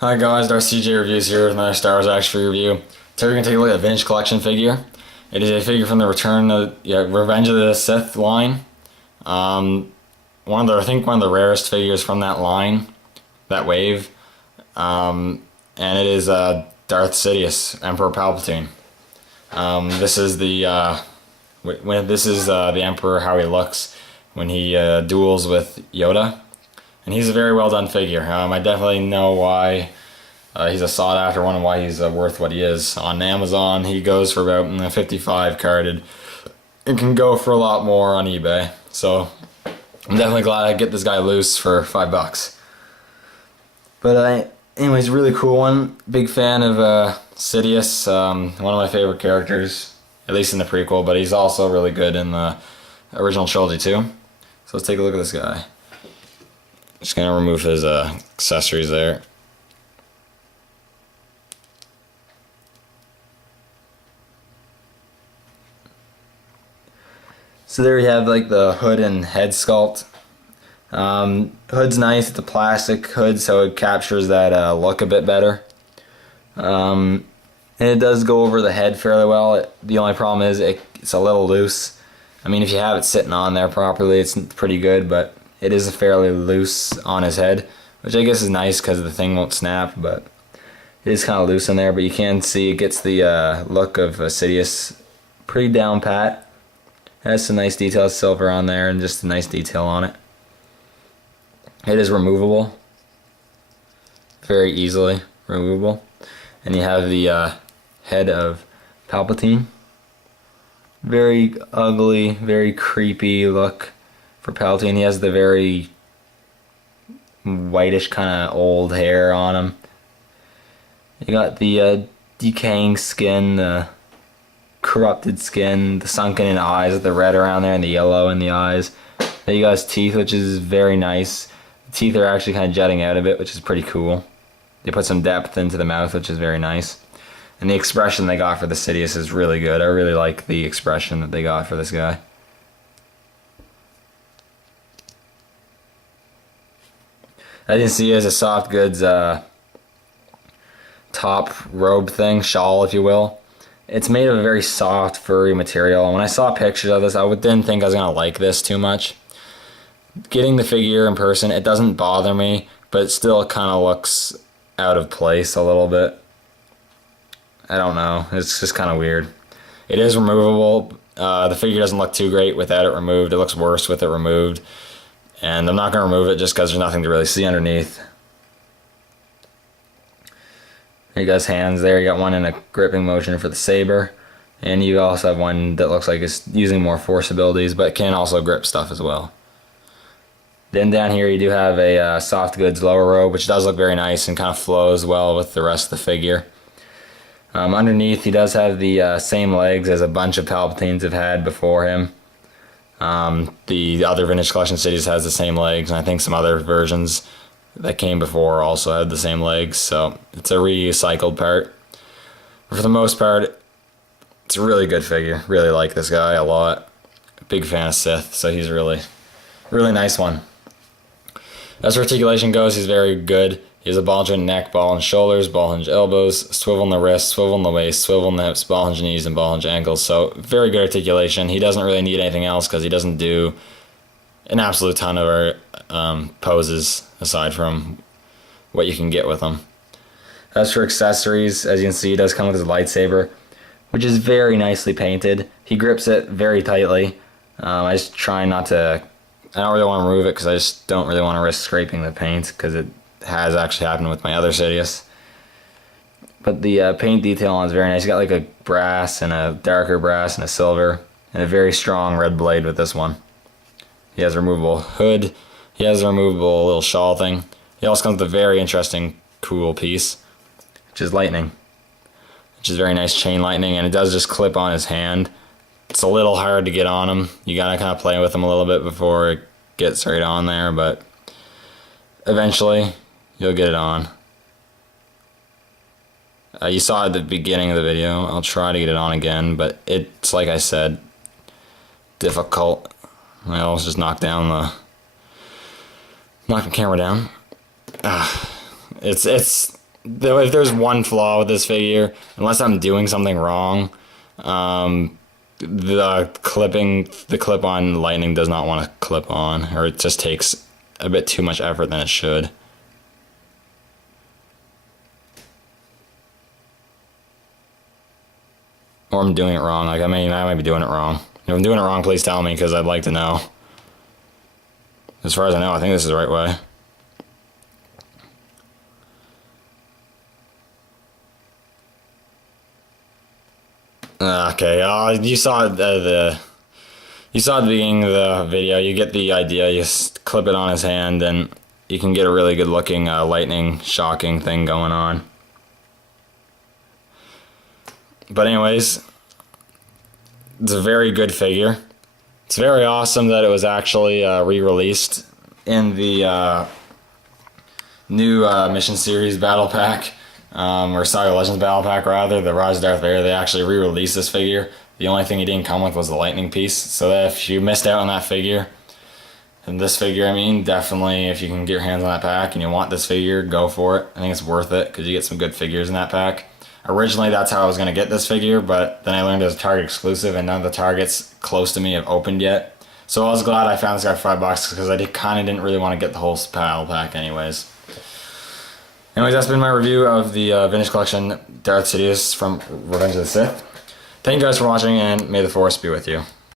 Hi guys, Darth CJ Reviews here with another Star Wars action review. Today we're going to take a look at the Vintage Collection figure. It is a figure from the Revenge of the Sith line. I think one of the rarest figures from that line, that wave. And it is Darth Sidious, Emperor Palpatine. This is the the Emperor, how he looks when he duels with Yoda. And he's a very well done figure. I definitely know why he's a sought after one and why he's worth what he is. On Amazon, he goes for about 55 carded. It can go for a lot more on eBay. So I'm definitely glad I get this guy loose for $5. But anyways, really cool one. Big fan of Sidious. One of my favorite characters, at least in the prequel. But he's also really good in the original trilogy too. So let's take a look at this guy. Just gonna remove his accessories there. So there you have like the hood and head sculpt. Hood's nice, it's a plastic hood, so it captures that look a bit better. And it does go over the head fairly well. The only problem is it's a little loose. I mean, if you have it sitting on there properly, it's pretty good, but it is fairly loose on his head, which I guess is nice because the thing won't snap, but it is kind of loose in there. But you can see it gets the look of Sidious pretty down pat. It has some nice details, silver on there, and just a nice detail on it. It is removable, very easily removable. And you have the head of Palpatine. Very ugly, very creepy look for Palpatine. He has the very whitish kind of old hair on him. You got the decaying skin, the corrupted skin, the sunken in eyes with the red around there and the yellow in the eyes. Then you got his teeth, which is very nice. The teeth are actually kind of jutting out a bit, which is pretty cool. They put some depth into the mouth, which is very nice. And the expression they got for the Sidious is really good. I really like the expression that they got for this guy. As you can see, it's a soft goods top robe thing, shawl if you will. It's made of a very soft, furry material. And when I saw pictures of this, I didn't think I was going to like this too much. Getting the figure in person, it doesn't bother me, but it still kind of looks out of place a little bit. I don't know, it's just kind of weird. It is removable. The figure doesn't look too great without it removed. It looks worse with it removed. And I'm not going to remove it just because there's nothing to really see underneath. You got his hands there. You got one in a gripping motion for the saber. And you also have one that looks like it's using more force abilities, but can also grip stuff as well. Then down here you do have a soft goods lower robe, which does look very nice and kind of flows well with the rest of the figure. Underneath he does have the same legs as a bunch of Palpatines have had before him. The other Vintage Collection Cities has the same legs, and I think some other versions that came before also had the same legs, so it's a recycled part. But for the most part, it's a really good figure. Really like this guy a lot. Big fan of Sith, so he's a really nice one. As for articulation goes, he's very good. He has a ball hinge neck, ball hinge shoulders, ball hinge elbows, swivel in the wrist, swivel in the waist, swivel in the hips, ball hinge knees, and ball hinge ankles. So very good articulation. He doesn't really need anything else because he doesn't do an absolute ton of poses aside from what you can get with him. As for accessories, as you can see, he does come with his lightsaber, which is very nicely painted. He grips it very tightly. I just try not to... I don't really want to remove it because I just don't really want to risk scraping the paint because it has actually happened with my other Sidious. But the paint detail on it is very nice. You got like a brass and a darker brass and a silver and a very strong red blade with this one. He has a removable hood. He has a removable little shawl thing. He also comes with a very interesting, cool piece, which is lightning. Which is very nice chain lightning, and it does just clip on his hand. It's a little hard to get on him. You gotta kind of play with him a little bit before it gets right on there, but eventually you'll get it on. You saw it at the beginning of the video. I'll try to get it on again, but it's like I said, difficult. I almost just knock the camera down. It's if there's one flaw with this figure, unless I'm doing something wrong, the clip-on lightning does not want to clip on, or it just takes a bit too much effort than it should. Or I'm doing it wrong. Like I might be doing it wrong. If I'm doing it wrong, please tell me, because I'd like to know. As far as I know, I think this is the right way. Okay, you saw you saw at the beginning of the video. You get the idea. You just clip it on his hand, and you can get a really good looking lightning shocking thing going on. But anyways, it's a very good figure. It's very awesome that it was actually re-released in the new Mission Series Battle Pack, or Saga Legends Battle Pack rather, the Rise of Darth Vader. They actually re-released this figure. The only thing he didn't come with was the lightning piece, so that if you missed out on that figure, and this figure, I mean, definitely if you can get your hands on that pack and you want this figure, go for it. I think it's worth it, because you get some good figures in that pack. Originally, that's how I was going to get this figure, but then I learned it was a Target exclusive, and none of the Targets close to me have opened yet. So I was glad I found this guy for $5, because I kind of didn't really want to get the whole battle pack anyways. Anyways, that's been my review of the Vintage Collection Darth Sidious from Revenge of the Sith. Thank you guys for watching, and may the Force be with you.